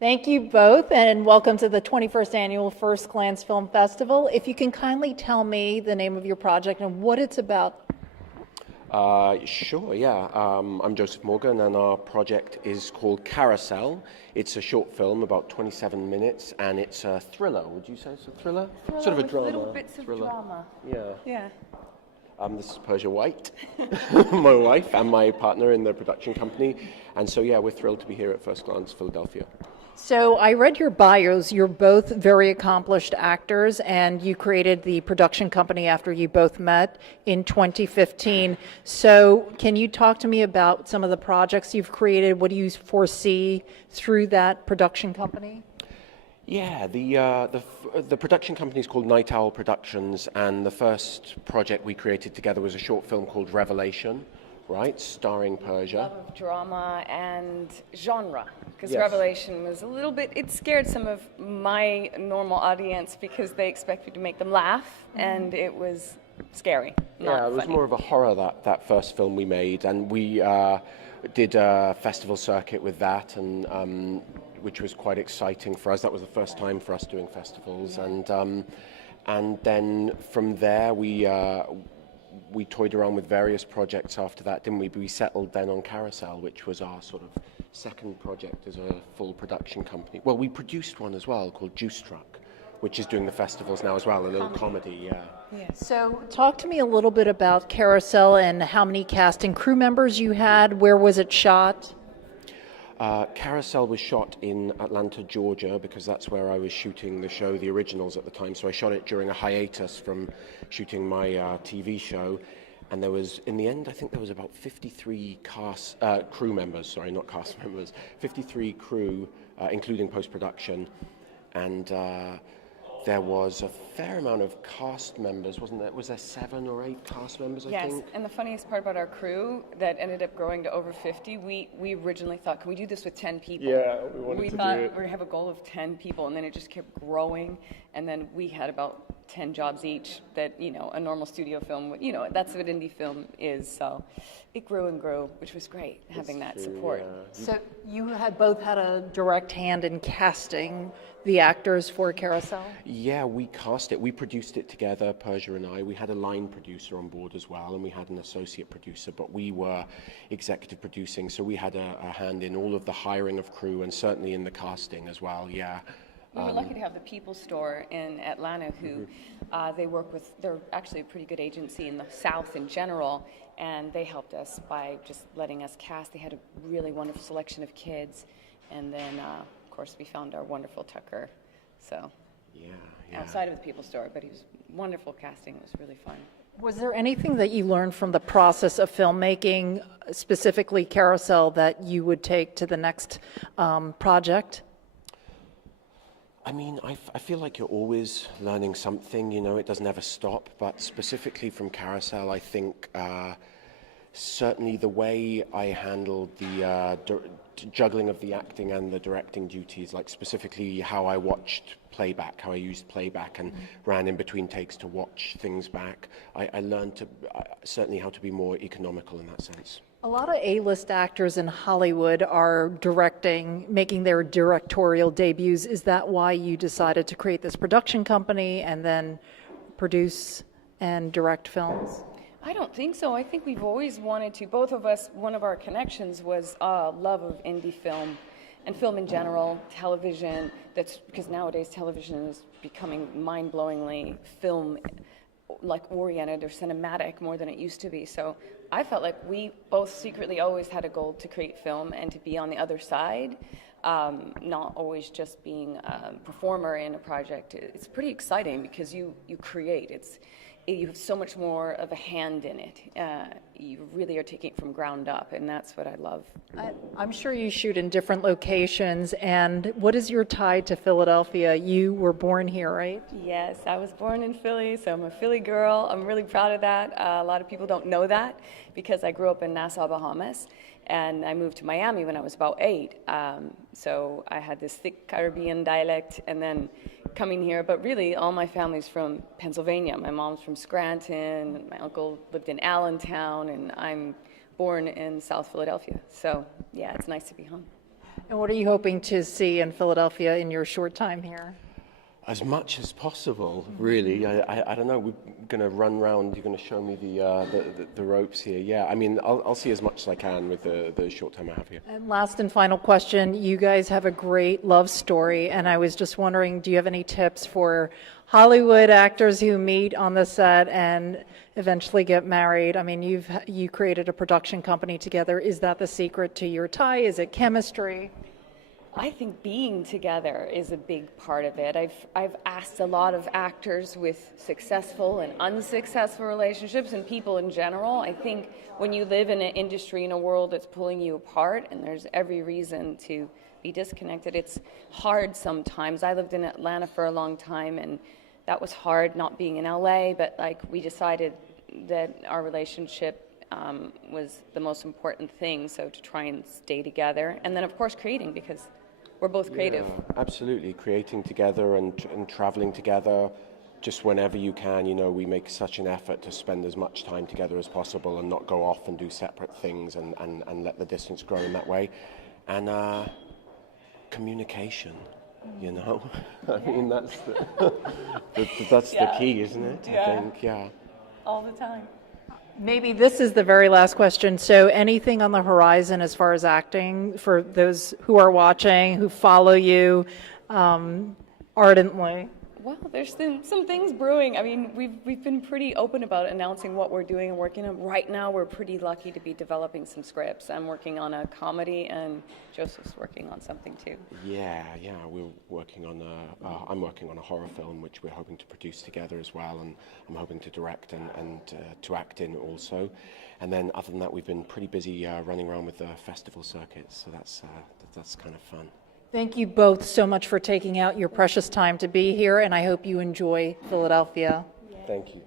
Thank you both, and welcome to the 21st Annual First Glance Film Festival. If you can kindly tell me the name of your project and what it's about. Sure, yeah. I'm Joseph Morgan, and our project is called Carousel. It's a short film, about 27 minutes, and it's a thriller. Would you say it's a thriller? Sort of a drama. Little bits of drama. Yeah. Yeah. This is Persia White, my wife, and my partner in the production company. And so, yeah, we're thrilled to be here at First Glance Philadelphia. So I read your bios. You're both very accomplished actors, and you created the production company after you both met in 2015. So can you talk to me about some of the projects you've created? What do you foresee through that production company? Yeah, the production company is called Night Owl Productions, and the first project we created together was a short film called Revelation, right, starring Persia. Love of drama and genre, because Yes. Revelation was a little bit, it scared some of my normal audience because they expect you to make them laugh, and it was scary, not It was funny. more of a horror, that first film we made, and we did a festival circuit with that, and which was quite exciting for us. That was the first time for us doing festivals, and then from there we toyed around with various projects after that, didn't we? But we settled then on Carousel, which was our sort of second project as a full production company. Well, we produced one as well called Juice Truck, which is doing the festivals now as well, a little comedy, yeah. So talk to me a little bit about Carousel and how many cast and crew members you had. Where was it shot? Carousel was shot in Atlanta, Georgia, because that's where I was shooting the show, the originals at the time. So I shot it during a hiatus from shooting my TV show. And there was, in the end, I think there was about 53 crew members, sorry, not cast members, 53 crew, including post-production. And there was a fair amount of cast members, wasn't there? Was there 7 or 8 cast members, I think? Yes, and the funniest part about our crew that ended up growing to over 50, we originally thought, can we do this with 10 people? Yeah, we wanted to do thought it. we would have a goal of 10 people, and then it just kept growing, and then we had about 10 jobs each that, a normal studio film, that's what indie film is, so it grew and grew, which was great, having that support. Yeah. So you had both had a direct hand in casting the actors for Carousel? Yeah, we cast it. We produced it together, Persia and I. We had a line producer on board as well, and we had an associate producer, but we were executive producing, so we had a hand in all of the hiring of crew and certainly in the casting as well, yeah. We were lucky to have the People Store in Atlanta, who they're actually a pretty good agency in the South in general, and they helped us by just letting us cast. They had a really wonderful selection of kids, and then, of course, we found our wonderful Tucker, so Yeah. outside of the People Store, but he was wonderful casting. It was really fun. Was there anything that you learned from the process of filmmaking, specifically Carousel, that you would take to the next project? I mean, I feel like you're always learning something, it doesn't ever stop, but specifically from Carousel, I think certainly the way I handled the juggling of the acting and the directing duties, like specifically how I watched playback, how I used playback and ran in between takes to watch things back, I learned certainly how to be more economical in that sense. A lot of A-list actors in Hollywood are making their directorial debuts. Is that why you decided to create this production company and then produce and direct films? I don't think so. I think we've always wanted to. Both of us, one of our connections was love of indie film and film in general, television. That's because nowadays television is becoming mind-blowingly oriented or cinematic more than it used to be. So I felt like we both secretly always had a goal to create film and to be on the other side, not always just being a performer in a project. It's pretty exciting because you create. You have so much more of a hand in it. You really are taking it from ground up, and that's what I love. I'm sure you shoot in different locations, and what is your tie to Philadelphia? You were born here, right? Yes, I was born in Philly, so I'm a Philly girl. I'm really proud of that. A lot of people don't know that because I grew up in Nassau, Bahamas, and I moved to Miami when I was about 8. So I had this thick Caribbean dialect, and then coming here, but really all my family's from Pennsylvania. My mom's from Scranton, my uncle lived in Allentown, and I'm born in South Philadelphia. So yeah, it's nice to be home. And what are you hoping to see in Philadelphia in your short time here? As much as possible, really. I don't know. We're going to run round. You're going to show me the ropes here. Yeah, I mean, I'll see as much as I can with the short time I have here. And last and final question, you guys have a great love story, and I was just wondering, do you have any tips for Hollywood actors who meet on the set and eventually get married? I mean, you created a production company together. Is that the secret to your tie? Is it chemistry? I think being together is a big part of it. I've asked a lot of actors with successful and unsuccessful relationships and people in general. I think when you live in an industry, in a world that's pulling you apart, and there's every reason to be disconnected, it's hard sometimes. I lived in Atlanta for a long time, and that was hard not being in LA, but like we decided that our relationship was the most important thing, so to try and stay together. And then of course creating, because we're both creative. Yeah, absolutely. Creating together and traveling together just whenever you can. You know, we make such an effort to spend as much time together as possible and not go off and do separate things and let the distance grow in that way. And communication, you know. I mean, that's that's the key, isn't it? Yeah. I think, yeah. All the time. Maybe this is the very last question. So anything on the horizon as far as acting for those who are watching, who follow you ardently? Well, there's some things brewing. I mean, we've been pretty open about announcing what we're doing and working on. Right now, we're pretty lucky to be developing some scripts. I'm working on a comedy, and Joseph's working on something too. Yeah, we're working on I'm working on a horror film which we're hoping to produce together as well, and I'm hoping to direct and to act in also. And then other than that, we've been pretty busy running around with the festival circuits, so that's kind of fun. Thank you both so much for taking out your precious time to be here, and I hope you enjoy Philadelphia. Thank you.